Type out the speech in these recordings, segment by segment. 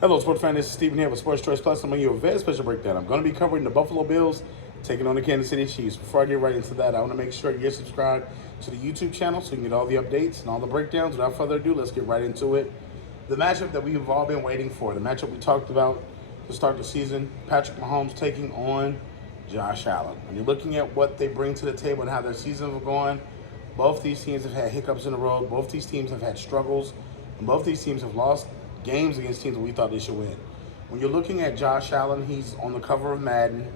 Hello, sports fan. This is Steven here with Sports Choice Plus. I'm going to give you a very special breakdown. I'm going to be covering the Buffalo Bills taking on the Kansas City Chiefs. Before I get right into that, I want to make sure you're subscribed to the YouTube channel so you can get all the updates and all the breakdowns. Without further ado, let's get right into it. The matchup that we've all been waiting for, the matchup we talked about to start the season, Patrick Mahomes taking on Josh Allen. When you're looking at what they bring to the table and how their seasons are going, both these teams have had hiccups in the road. Both these teams have had struggles. And both these teams have lost games against teams that we thought they should win. When you're looking at Josh Allen, he's on the cover of Madden.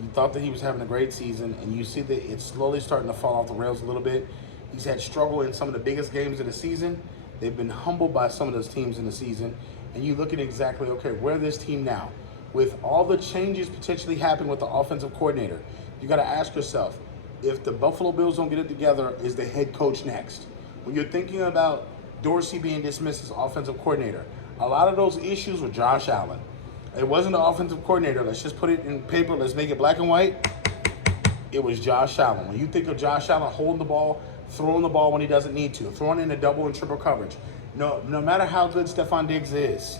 You thought that he was having a great season, and you see that it's slowly starting to fall off the rails a little bit. He's had struggle in some of the biggest games of the season. They've been humbled by some of those teams in the season. And you look at exactly, okay, where this team now? With all the changes potentially happening with the offensive coordinator, you got to ask yourself, if the Buffalo Bills don't get it together, is the head coach next? When you're thinking about Dorsey being dismissed as offensive coordinator, a lot of those issues with Josh Allen. It wasn't the offensive coordinator. Let's just put it in paper. Let's make it black and white. It was Josh Allen. When you think of Josh Allen holding the ball, throwing the ball when he doesn't need to, throwing in a double and triple coverage. No matter how good Stefon Diggs is,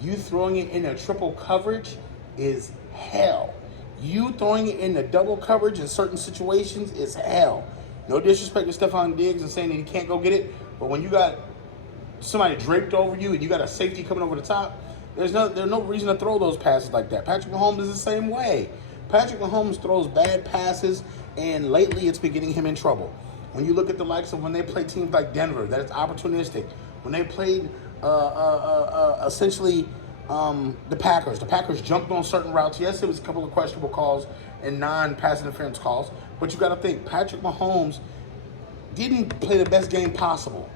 you throwing it in a triple coverage is hell. You throwing it in a double coverage in certain situations is hell. No disrespect to Stefon Diggs and saying that he can't go get it, but when you got somebody draped over you and you got a safety coming over the top, there's no reason to throw those passes like that. Patrick Mahomes is the same way. Patrick Mahomes throws bad passes, and lately it's been getting him in trouble. When you look at the likes of when they play teams like Denver, that it's opportunistic. When they played essentially the Packers jumped on certain routes. Yes, it was a couple of questionable calls and non-pass interference calls, but you got to think Patrick Mahomes didn't play the best game possible.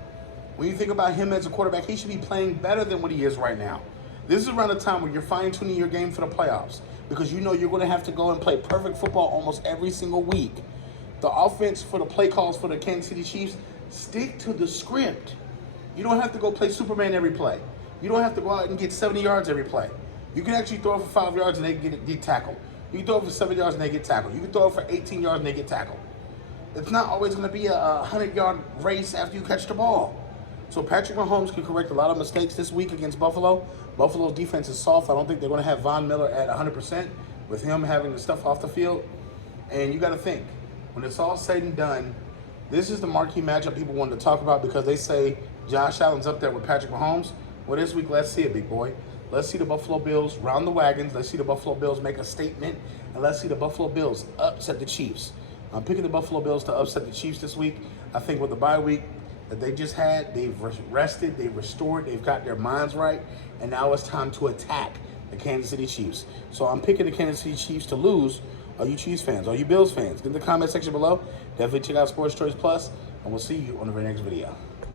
When you think about him as a quarterback, he should be playing better than what he is right now. This is around the time where you're fine-tuning your game for the playoffs because you know you're going to have to go and play perfect football almost every single week. The offense for the play calls for the Kansas City Chiefs, stick to the script. You don't have to go play Superman every play. You don't have to go out and get 70 yards every play. You can actually throw it for 5 yards and they get tackled. You can throw it for 7 yards and they get tackled. You can throw it for 18 yards and they get tackled. It's not always going to be a 100-yard race after you catch the ball. So Patrick Mahomes can correct a lot of mistakes this week against Buffalo. Buffalo's defense is soft. I don't think they're going to have Von Miller at 100% with him having the stuff off the field. And you got to think, when it's all said and done, this is the marquee matchup people wanted to talk about because they say Josh Allen's up there with Patrick Mahomes. Well, this week, let's see it, big boy. Let's see the Buffalo Bills round the wagons. Let's see the Buffalo Bills make a statement. And let's see the Buffalo Bills upset the Chiefs. I'm picking the Buffalo Bills to upset the Chiefs this week. I think with the bye week that they just had, they've rested, they've restored, they've got their minds right, and now it's time to attack the Kansas City Chiefs. So I'm picking the Kansas City Chiefs to lose. Are you Chiefs fans? Are you Bills fans? Get in the comment section below. Definitely check out Sports Choice Plus, and we'll see you on the very next video.